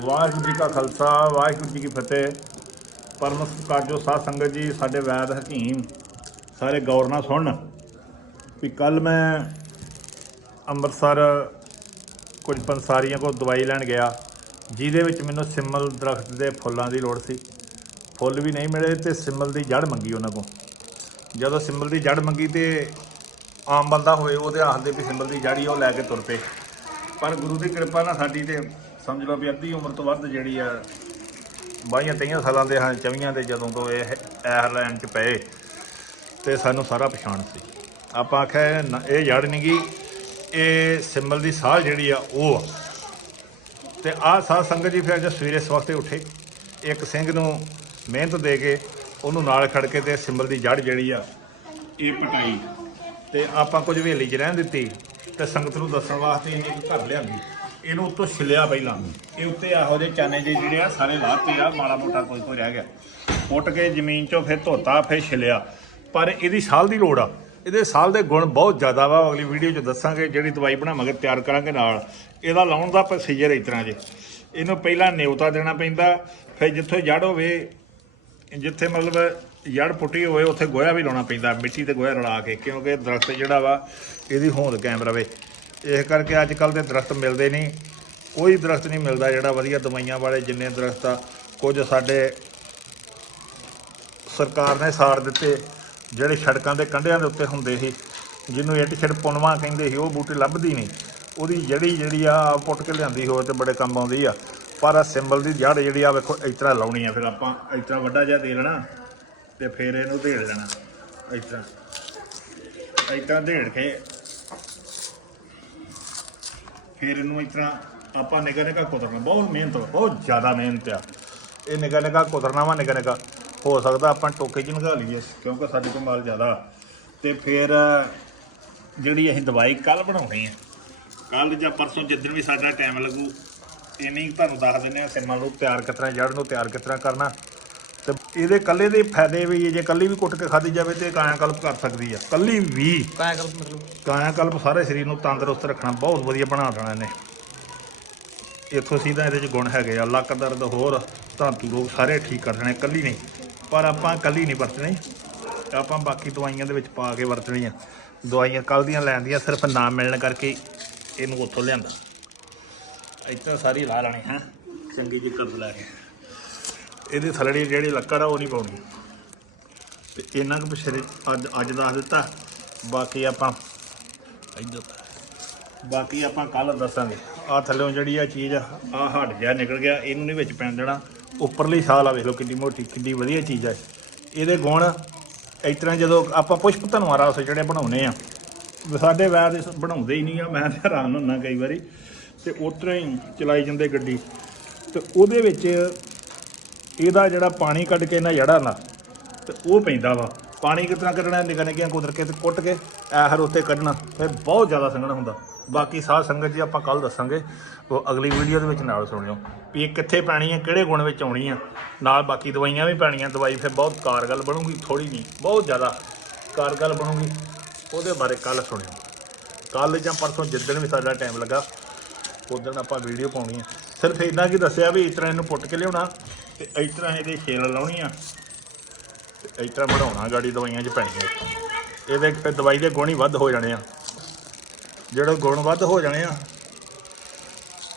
ਵਾਹਿਗੁਰੂ ਜੀ ਕਾ ਖਾਲਸਾ, ਵਾਹਿਗੁਰੂ ਜੀ ਕੀ ਫਤਿਹ। ਪਰਮ ਸਤਿਕਾਰਯੋਗ ਸਾਧ ਸੰਗਤ ਜੀ, ਸਾਡੇ ਵੈਦ ਹਕੀਮ, ਸਾਰੇ ਗੌਰ ਨਾਲ ਸੁਣਨ ਵੀ ਕੱਲ ਮੈਂ ਅੰਮ੍ਰਿਤਸਰ ਕੁਝ ਪੰਸਾਰੀਆਂ ਕੋਲ ਦਵਾਈ ਲੈਣ ਗਿਆ, ਜਿਹਦੇ ਵਿੱਚ ਮੈਨੂੰ ਸਿਮਲ ਦਰਖਤ ਦੇ ਫੁੱਲਾਂ ਦੀ ਲੋੜ ਸੀ। ਫੁੱਲ ਵੀ ਨਹੀਂ ਮਿਲੇ ਤੇ ਸਿਮਲ ਦੀ ਜੜ ਮੰਗੀ ਉਹਨਾਂ ਕੋਲ। ਜਦੋਂ ਸਿਮਲ ਦੀ ਜੜ ਮੰਗੀ ਤੇ ਆਮ ਬੰਦਾ ਹੋਏ, ਉਹਦੇ ਆਖਦੇ ਵੀ ਸਿਮਲ ਦੀ ਜੜ ਹੀ ਉਹ ਲੈ ਕੇ ਤੁਰ ਪਏ। ਪਰ ਗੁਰੂ ਦੀ ਕਿਰਪਾ ਨਾਲ ਸਾਡੀ ਤੇ ਸਮਝ ਲਓ ਵੀ ਅੱਧੀ ਉਮਰ ਤੋਂ ਵੱਧ ਜਿਹੜੀ ਆ, ਬਾਈਆਂ ਤੇਈਆਂ ਸਾਲਾਂ ਦੇ ਹਾਂ ਚਵੀਆਂ ਦੇ ਜਦੋਂ ਤੋਂ ਇਹ 에ਅਰਲਾਈਨ ਚ ਪਏ, ਤੇ ਸਾਨੂੰ ਸਾਰਾ ਪਛਾਣ ਸੀ। ਆਪਾਂ ਆਖਿਆ, ਇਹ ਜੜ ਨਹੀਂ ਗੀ, ਇਹ ਸਿੰਬਲ ਦੀ ਸਾਹ ਜਿਹੜੀ ਆ, ਉਹ ਆ। ਤੇ ਆਹ ਸਾਧ ਸੰਗਤ ਜੀ ਫਿਰ ਅੱਜ ਸਵੇਰੇ ਸਵਖਤੇ ਉੱਠੇ। ਇੱਕ ਸਿੰਘ ਨੂੰ ਮਿਹਨਤ ਦੇ ਕੇ ਉਹਨੂੰ ਨਾਲ ਖੜ ਕੇ ਤੇ ਸਿੰਬਲ ਦੀ ਜੜ ਜਿਹੜੀ ਆ, ਇਹ ਪਟਾਈ। ਤੇ ਆਪਾਂ ਕੁਝ ਹਵੇਲੀ 'ਚ ਰਹਿਣ ਦਿੱਤੀ, ਤੇ ਸੰਗਤ ਨੂੰ ਦੱਸਣ ਵਾਸਤੇ ਇਹਨੇ ਘਰ ਲਿਆਂਦੀ। ਇਹਨੂੰ ਉੱਤੋਂ ਛਿਲਿਆ ਪਹਿਲਾਂ। ਇਹ ਉੱਤੇ ਇਹੋ ਜਿਹੇ ਚਾਨੇ ਜਿਹੇ ਜਿਹੜੇ ਆ, ਸਾਰੇ ਲਾਤੇ ਆ, ਮਾੜਾ ਮੋਟਾ ਕੋਈ ਕੋਈ ਰਹਿ ਗਿਆ। ਪੁੱਟ ਕੇ ਜ਼ਮੀਨ 'ਚੋਂ ਫਿਰ ਧੋਤਾ, ਫਿਰ ਛਿਲਿਆ। ਪਰ ਇਹਦੀ ਸਾਲ ਦੀ ਲੋੜ ਆ। ਇਹਦੇ ਸਾਲ ਦੇ ਗੁਣ ਬਹੁਤ ਜ਼ਿਆਦਾ ਵਾ। ਅਗਲੀ ਵੀਡੀਓ 'ਚ ਦੱਸਾਂਗੇ ਜਿਹੜੀ ਦਵਾਈ ਬਣਾਵਾਂਗੇ, ਤਿਆਰ ਕਰਾਂਗੇ ਨਾਲ। ਇਹਦਾ ਲਾਉਣ ਦਾ ਪ੍ਰੋਸੀਜਰ ਇਸ ਤਰ੍ਹਾਂ ਜੇ। ਇਹਨੂੰ ਪਹਿਲਾਂ ਨਿਉਤਾ ਦੇਣਾ ਪੈਂਦਾ। ਫਿਰ ਜਿੱਥੋਂ ਜੜ ਹੋਵੇ, ਜਿੱਥੇ ਮਤਲਬ ਜੜ ਪੁੱਟੀ ਹੋਵੇ, ਉੱਥੇ ਗੋਇਆ ਵੀ ਲਾਉਣਾ ਪੈਂਦਾ। ਮਿੱਟੀ ਤੇ ਗੋਇਆ ਰਲਾ ਕੇ, ਕਿਉਂਕਿ ਦਰਖਤ ਜਿਹੜਾ ਵਾ, ਇਹਦੀ ਹੋਂਦ ਕਾਇਮ ਰਵੇ। ਇਸ ਕਰਕੇ ਅੱਜ ਕੱਲ ਦੇ ਦਰਖਤ ਮਿਲਦੇ ਨਹੀਂ। ਕੋਈ ਦਰਖਤ ਨਹੀਂ ਮਿਲਦਾ ਜਿਹੜਾ ਵਧੀਆ ਦਵਾਈਆਂ ਵਾਲੇ ਜਿੰਨੇ ਦਰਖਤ ਆ, ਕੁਝ ਸਾਡੇ ਸਰਕਾਰ ਨੇ ਸਾੜ ਦਿੱਤੇ, ਜਿਹੜੇ ਸੜਕਾਂ ਦੇ ਕੰਢਿਆਂ ਦੇ ਉੱਤੇ ਹੁੰਦੇ ਸੀ, ਜਿਹਨੂੰ ਇੱਟ ਛੜ ਪੁਨਵਾ ਕਹਿੰਦੇ ਸੀ, ਉਹ ਬੂਟੇ ਲੱਭਦੀ ਨਹੀਂ। ਉਹਦੀ ਜੜੀ ਜਿਹੜੀ ਆ ਪੁੱਟ ਕੇ ਲਿਆਂਦੀ ਹੋਵੇ ਤੇ ਬੜੇ ਕੰਮ ਆਉਂਦੀ ਆ। ਪਰ ਆ ਸਿੰਬਲ ਦੀ ਜੜ ਜਿਹੜੀ ਆ, ਵੇਖੋ, ਇਸ ਤਰ੍ਹਾਂ ਲਾਉਣੀ ਆ, ਫਿਰ ਆਪਾਂ ਇਸ ਤਰ੍ਹਾਂ ਵੱਡਾ ਜਿਹਾ ਦੇ ਲੈਣਾ ਤੇ ਫਿਰ ਇਹਨੂੰ ਢੇੜ ਲੈਣਾ ਇਸ ਤਰ੍ਹਾਂ। ਇਸ ਤਰ੍ਹਾਂ ਢੇੜ ਕੇ ਫਿਰ ਇਹਨੂੰ ਇਸ ਤਰ੍ਹਾਂ ਆਪਾਂ ਨਿਕਾ ਨਿਕਾ ਕੁਤਰਨਾ ਬਹੁਤ ਮਿਹਨਤ ਵਾ, ਬਹੁਤ ਜ਼ਿਆਦਾ ਮਿਹਨਤ ਆ ਇਹ ਨਿਕਾ ਨਿਕਾ ਕੁਤਰਨਾ ਵਾ ਨਿਕਾ ਨਿਕਾ ਹੋ ਸਕਦਾ ਆਪਾਂ ਟੋਕੇ 'ਚ ਨਗਾ ਲਈਏ ਕਿਉਂਕਿ ਸਾਡੇ ਕੋਲ ਮਾਲ ਜ਼ਿਆਦਾ ਤੇ ਫਿਰ ਜਿਹੜੀ ਅਸੀਂ ਦਵਾਈ ਕੱਲ ਬਣਾਉਣੀ ਆ ਕੱਲ ਜਾਂ ਪਰਸੋਂ ਜਿੱਦਣ ਵੀ ਸਾਡਾ ਟਾਈਮ ਲੱਗੂ ਇਹ ਨਹੀਂ ਤੁਹਾਨੂੰ ਦੱਸ ਦਿੰਦੇ ਆ ਸਿੰਮਾਂ ਨੂੰ ਤਿਆਰ ਕਿਸ ਤਰ੍ਹਾਂ ਜੜ ਨੂੰ ਤਿਆਰ ਕਿਸ ਤਰ੍ਹਾਂ ਕਰਨਾ ਤੇ ਇਹਦੇ ਕੱਲੇ ਦੇ ਫਾਇਦੇ ਵੀ ਜੇ ਕੱਲੀ ਵੀ ਕੁੱਟ ਕੇ ਖਾਧੀ ਜਾਵੇ ਤੇ ਕਾਇਆ ਕਲਪ ਕਰ ਸਕਦੀ ਆ। ਕੱਲੀ ਵੀ ਕਾਇਆ ਕਰ ਮਤਲਬ? ਕਾਇਆ ਕਲਪ ਸਾਰੇ ਸਰੀਰ ਨੂੰ ਤੰਦਰੁਸਤ ਰੱਖਣਾ ਬਹੁਤ ਵਧੀਆ ਬਣਾ ਦੇਣਾ ਇਹਨੇ। ਇੱਥੋਂ ਸਿੱਧਾ ਇਹਦੇ ਚ ਗੁਣ ਹੈਗੇ ਆ ਲੱਕ ਦਰਦ ਹੋਰ ਧਾਤੂ ਰੋਗ ਸਾਰੇ ਠੀਕ ਕਰ ਦੇਣੇ ਕੱਲੀ ਨਹੀਂ। ਪਰ ਆਪਾਂ ਕੱਲੀ ਨਹੀਂ ਵਰਤਣੀ ਆਪਾਂ ਬਾਕੀ ਦਵਾਈਆਂ ਦੇ ਵਿੱਚ ਪਾ ਕੇ ਵਰਤਣੀਆਂ ਦਵਾਈਆਂ ਕੱਲ ਦੀਆਂ ਲੈਣ ਦੀਆਂ ਸਿਰਫ ਨਾ ਮਿਲਣ ਕਰਕੇ ਇਹਨੂੰ ਉੱਥੋਂ ਲਿਆਂਦਾ। ਇੱਥੇ ਸਾਰੀ ਲਾ ਲੈਣੀ ਹੈ। ਚੰਗੀ ਜਿਹੀ ਕਰਦ ਲੈ ਕੇ। ਇਹਦੀ ਥਲੜੀ ਜਿਹੜੀ ਲੱਕੜ ਆ, ਉਹ ਨਹੀਂ ਪਾਉਣੀ। ਤੇ ਇਹਨਾਂ ਕੁ ਪਿਛਲੇ ਅੱਜ ਅੱਜ ਦੱਸ ਦਿੱਤਾ। ਬਾਕੀ ਆਪਾਂ ਇੱਧਰ ਬਾਕੀ ਆਪਾਂ ਕੱਲ ਦੱਸਾਂਗੇ। ਆ ਥੱਲੇੋਂ ਜਿਹੜੀ ਆ ਚੀਜ਼ ਆ, ਆਹ ਹਟ ਗਿਆ ਨਿਕਲ ਗਿਆ। ਇਹਨੂੰ ਨਹੀਂ ਵਿੱਚ ਪੈਣ ਦੇਣਾ। ਉੱਪਰਲੀ ਸਾਲ ਆ, ਵੇਖ ਲਓ ਕਿੰਨੀ ਮੋਟੀ, ਕਿੰਨੀ ਵਧੀਆ ਚੀਜ਼ ਆ ਇਹਦੇ ਗੁਣ ਇਸ ਤਰ੍ਹਾਂ ਜਦੋਂ ਆਪਾਂ ਪੁਸ਼ਪ ਧਨਵਾ ਰਸ ਜਿਹੜੇ ਬਣਾਉਨੇ ਆ। ਸਾਡੇ ਵੈਦ ਬਣਾਉਂਦੇ ਹੀ ਨਹੀਂ ਆ। ਮੈਂ ਤਾਂ ਹੈਰਾਨ ਹੁੰਨਾ ਕਈ ਵਾਰੀ। ਤੇ ਉਤਰਾ ਹੀ ਚਲਾਈ ਜਾਂਦੇ ਗੱਡੀ। ਤੇ ਉਹਦੇ ਵਿੱਚ ਇਹਦਾ ਜਿਹੜਾ ਪਾਣੀ ਕੱਢ ਕੇ ਇਹਨਾਂ ਜੜ੍ਹਾਂ ਦਾ ਤੇ ਉਹ ਪੈਂਦਾ ਵਾ। ਪਾਣੀ ਕਿਸ ਤਰ੍ਹਾਂ ਕੱਢਣਾ ਨਿੱਕਾ ਨਿੱਕੀਆਂ ਕੁਦਰ ਕੇ ਤੇ ਕੁੱਟ ਕੇ ਐਹਰ ਉੱਤੇ ਕੱਢਣਾ। ਫਿਰ ਬਹੁਤ ਜ਼ਿਆਦਾ ਸੰਘਣਾ ਹੁੰਦਾ। ਬਾਕੀ ਸਾਧ ਸੰਗਤ ਜੀ ਆਪਾਂ ਕੱਲ ਦੱਸਾਂਗੇ। ਉਹ ਅਗਲੀ ਵੀਡੀਓ ਦੇ ਵਿੱਚ ਨਾਲ ਸੁਣਿਓ। ਵੀ ਇਹ ਕਿੱਥੇ ਪੈਣੀ ਹੈ, ਕਿਹੜੇ ਗੁਣ ਵਿੱਚ ਆਉਣੀ ਆ ਨਾਲ ਬਾਕੀ ਦਵਾਈਆਂ ਵੀ ਪੈਣੀਆਂ। ਦਵਾਈ ਫਿਰ ਬਹੁਤ ਕਾਰਗਲ ਬਣੂਗੀ ਥੋੜੀ ਨਹੀਂ, ਬਹੁਤ ਜ਼ਿਆਦਾ ਕਾਰਗਲ ਬਣੂਗੀ। ਉਹਦੇ ਬਾਰੇ ਕੱਲ ਸੁਣਿਓ। ਕੱਲ ਜਾਂ ਪਰਸੋਂ ਜਿੱਦਣ ਵੀ ਸਾਡਾ ਟਾਈਮ ਲੱਗਾ ਉਦੋਂ ਆਪਾਂ ਵੀਡੀਓ ਪਾਉਣੀ ਆ ਸਿਰਫ ਇਦਾਂ ਕੀ ਦੱਸਿਆ ਵੀ ਇਸ ਤਰ੍ਹਾਂ ਇਹਨੂੰ ਪੁੱਟ ਕੇ ਲਿਆਉਣਾ। ਤੇ ਇਸ ਤਰ੍ਹਾਂ ਇਹਦੇ ਛੇਲ ਲਾਉਣੀ ਆ। ਤੇ ਇਸ ਤਰ੍ਹਾਂ ਬਣਾਉਣਾ ਗਾੜੀ ਦਵਾਈਆਂ 'ਚ ਪੈਣੀਆਂ। ਇਹਦੇ ਫਿਰ ਦਵਾਈ ਦੇ ਗੁਣ ਹੀ ਵੱਧ ਹੋ ਜਾਣੇ ਆ। ਜਿਹੜੇ ਗੁਣ ਵੱਧ ਹੋ ਜਾਣੇ ਆ,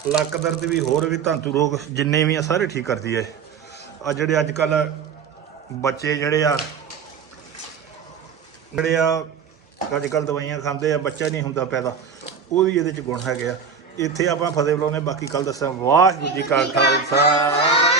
ਲੱਕ ਦਰਦ ਵੀ ਹੋਰ ਵੀ ਧੰਤੂ ਰੋਗ ਜਿੰਨੇ ਵੀ ਆ, ਸਾਰੇ ਠੀਕ ਕਰਦੀ ਹੈ ਆ ਜਿਹੜੇ ਅੱਜ ਕੱਲ ਬੱਚੇ ਜਿਹੜੇ ਆ ਜਿਹੜੇ ਆ ਅੱਜ ਕੱਲ ਦਵਾਈਆਂ ਖਾਂਦੇ ਆ, ਬੱਚਾ ਨਹੀਂ ਹੁੰਦਾ ਪੈਦਾ, ਉਹ ਵੀ ਇਹਦੇ ਚ ਗੁਣ ਹੈਗੇ ਆ। ਇੱਥੇ ਆਪਾਂ ਫਤਿਹ ਬੁਲਾਉਨੇ ਬਾਕੀ ਕੱਲ ਦੱਸਾਂ ਵਾਹਿਗੁਰੂ ਜੀ ਕਾ ਖਾਲਸਾ।